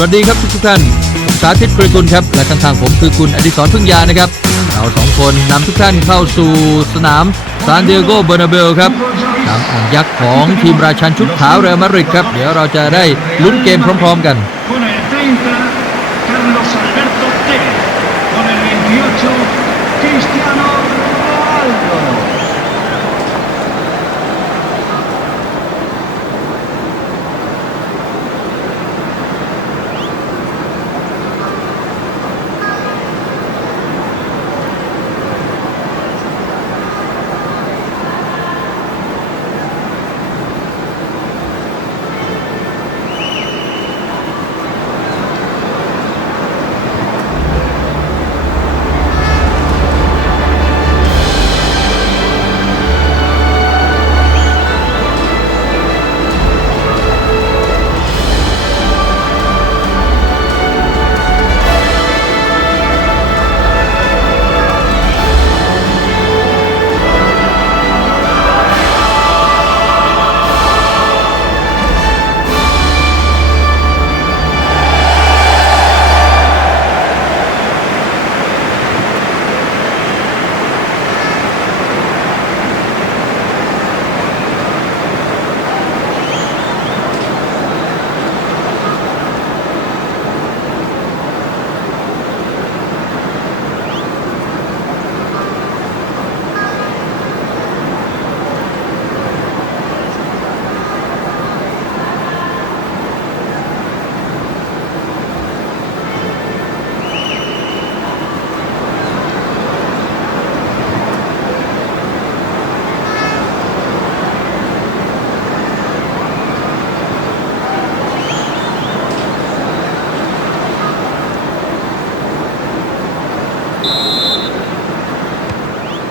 วัสดีครับทุกท่านผมสาธิตกรีกุลครับ และข้างๆผมคือคุณอดิศรพึ่งยานะครับ เราสองคนนำทุกท่านเข้าสู่สนามซานดิเอโกเบอร์นาเบลครับตามอ่างยักษ์ของทีมราชันชุดขาวเรอัลมาดริดครับ เดี๋ยวเราจะได้ลุ้นเกมพร้อม ๆ กัน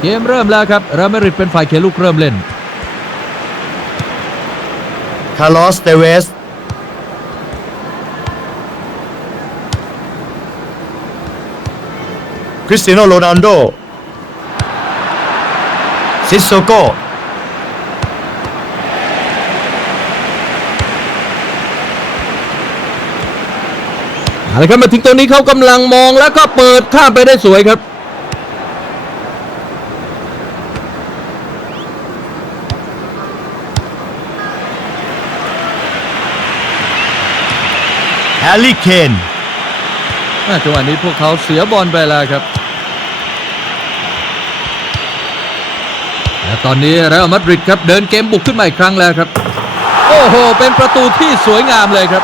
เกมเริ่มแล้วครับเรอัลมาดริดเป็นฝ่ายเขียนลูกเริ่มเล่นคาร์ลอสเตเวสคริสเตียโนโรนัลโดซิสโซโกเอาละครับมาถึงตรงนี้เขากำลังมองแล้วก็เปิดข้ามไปได้สวยครับ แฮร์รี่เคนจังหวะนี้พวกเขาเสียบอลไปแล้วครับและตอนนี้เรอัลมาดริดครับเดินเกมบุกขึ้นมาอีกครั้งแล้วครับ โอ้โห เป็นประตูที่สวยงามเลยครับ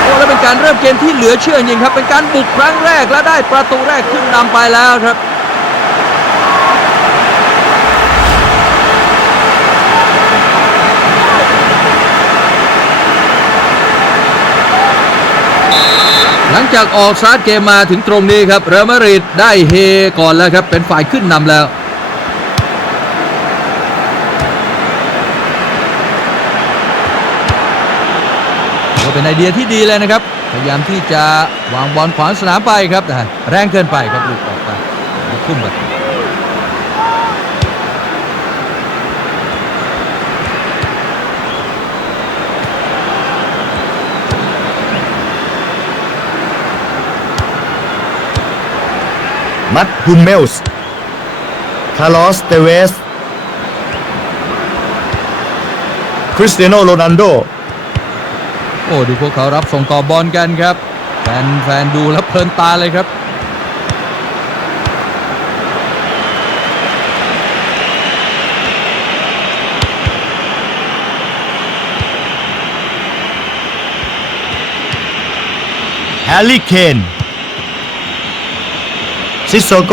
โอ้แล้วเป็นการเริ่มเกมที่เหลือเชื่อจริงครับ เป็นการบุกครั้งแรกและได้ประตูแรกขึ้นนำไปแล้วครับ งจากออกสตาร์ทเกมมาถึงตรงนี้ครับเรอัลมาดริดได้เฮก่อนแล้วครับ เป็นฝ่ายขึ้นนำแล้วก็เป็นไอเดียที่ดีเลยนะครับ พยายามที่จะวางบอลขวางสนามไปครับแต่แรงเกินไปครับลูกออกไปลูกทุ่มแบบ มัตฮุมเมลส์ คาร์ลอส เตเวส คริสเตียโนโรนัลโด โอ้ดูพวกเขารับส่งต่อบอลกันครับ แฟนแฟนดูแล้วเพลินตาเลยครับ แฮร์รี่เคน ซิสโซโก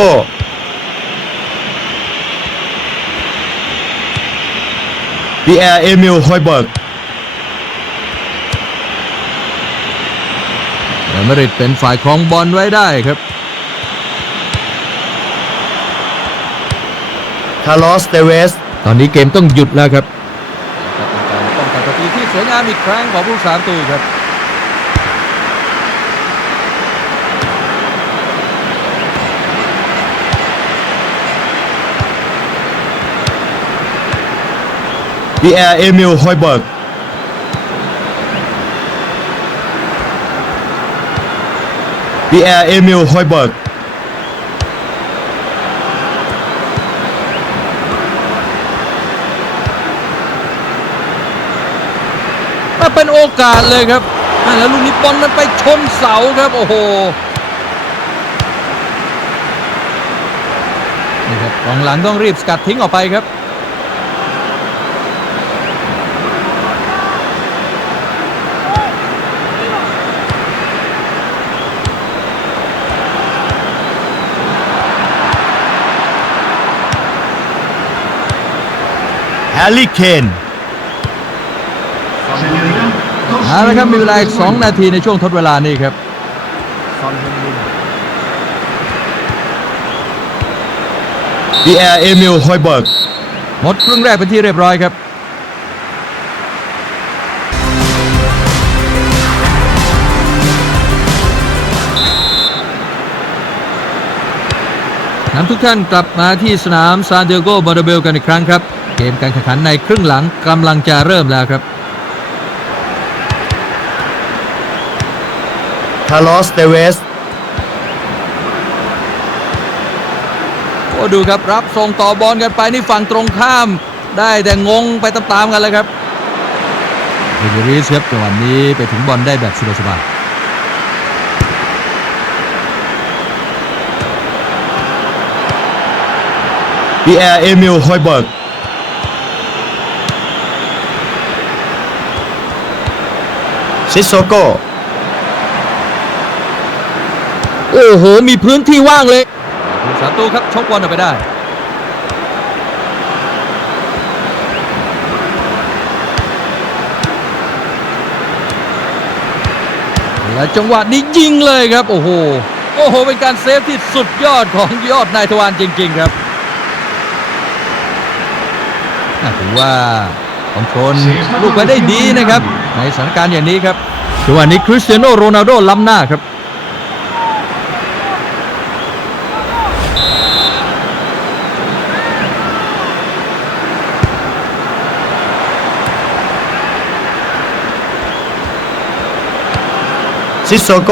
ปีแอร์เอมิลฮอยเบิร์กเรอัลมาดริดเป็นฝ่ายครองบอลไว้ได้ครับคาร์ลอสเตเวส ตอนนี้เกมต้องหยุดแล้วครับเป็นการป้องกันประตูที่สวยงามอีกครั้งของผู้สามตูครับ ปีแอร์เอมิลฮอยเบิร์กปีแอร์เอมิลฮอยเบิร์กมาเป็นโอกาสเลยครับแล้วลูกนี้บอลมันไปชนเสาครับโอ้โหนี่ครับกองหลังต้องรีบสกัดทิ้งออกไปครับ ฮร์รี่เคน Se añadirán dos เอาละครับมีเวลาอีก minutos 2นาทีในช่วงทดเวลานี่ครับปีแอร์เอมิลฮอยเบิร์กหมดครึ่งแรกเป็นที่เรียบร้อยครับนำทุกท่านกลับมาที่สนามซานเดโกบอร์เบลกันอีกครั้งครับ เกมการแข่งขันในครึ่งหลังกำลังจะเริ่มแล้วครับคาร์ลอสเตเวสโอ้ดูครับรับส่งต่อบอลกันไปนี่ฝั่งตรงข้าม ได้แต่งงไปตามๆกันเลยครับเดริสครับจังหวะนี้ไปถึงบอลได้แบบสบายปีแอร์เอมิลฮอยเบิร์ก ซิโซโกๆโอ้โห มีพื้นที่ว่างเลยผู้สาตูครับชกบอลออกไปได้และจังหวะนี้ยิงเลยครับ โอ้โห โอ้โห เป็นการเซฟที่สุดยอดของยอดนายทวารจริง ๆ ครับน่าถือว่าคอนโทรลลูกไปได้ดีนะครับ ในสถานการณ์อย่างนี้ครับจังหวะนี้คริสเตียโนโรนัลโดล้ำหน้าครับซิโซโก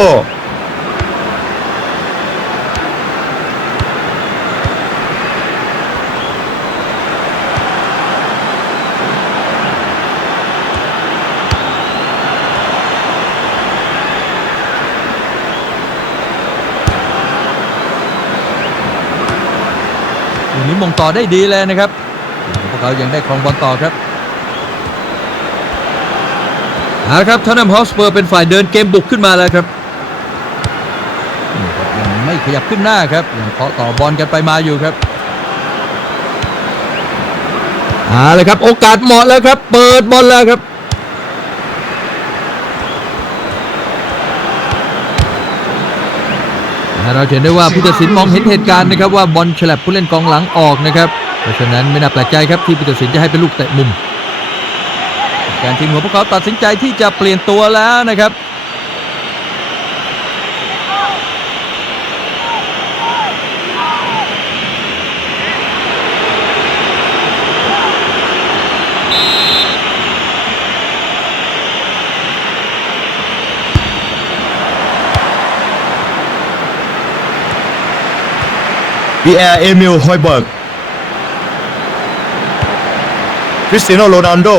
นี้มงต่อได้ดีเลยนะครับ พวกเขายังได้ครองบอลต่อครับเอาละครับทอนนัมฮอสเปอร์เป็นฝ่ายเดินเกมบุกขึ้นมาแล้วครับนี่ครับยังไม่ขยับขึ้นหน้าครับยังเคาะต่อบอลกันไปมาอยู่ครับเอาเลยครับ โอกาสเหมาะแล้วครับ เปิดบอลแล้วครับ เราเห็นได้ว่าผู้ตัดสินมองเห็นเหตุการณ์นะครับว่าบอลฉลับผู้เล่นกองหลังออกนะครับเพราะฉะนั้นไม่น่าแปลกใจครับที่ผู้ตัดสินจะให้เป็นลูกเตะมุม การทีมของพวกเขาตัดสินใจที่จะเปลี่ยนตัวแล้วนะครับ ปีแอร์เอมิลฮอยเบิร์กคริสเตียโนโรนัลโด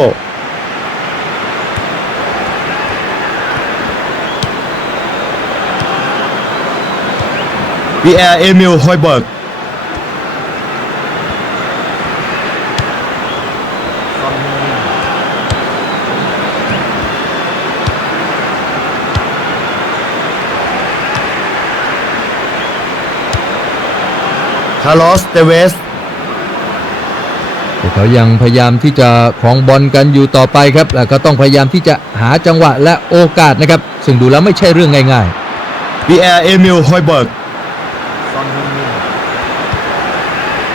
ปีแอร์เอมิลฮอยเบิร์กคาร์ลอสเตเวสพวกเขายังพยายามที่จะครองบอลกันอยู่ต่อไปครับ แล้วก็ต้องพยายามที่จะหาจังหวะและโอกาสนะครับ ซึ่งดูแล้วไม่ใช่เรื่องง่ายปีแอร์เอมิลฮอยเบิร์ก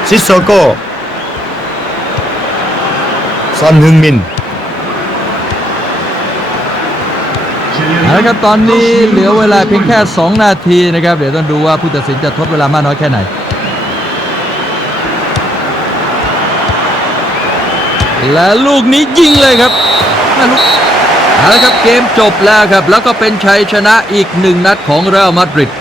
ซิโซโกซอนฮึงมิน Se ๆเอาละครับตอนนี้เหลือเวลาเพียงแค่ 2 นาทีนะครับ เดี๋ยวต้องดูว่าผู้ตัดสินจะทดเวลามากน้อยแค่ไหน และลูกนี้ยิงเลยครับน่าลูกเอาละครับเกมจบแล้วครับ แล้วก็เป็นชัยชนะอีกหนึ่งนัดของเรอัลมาดริด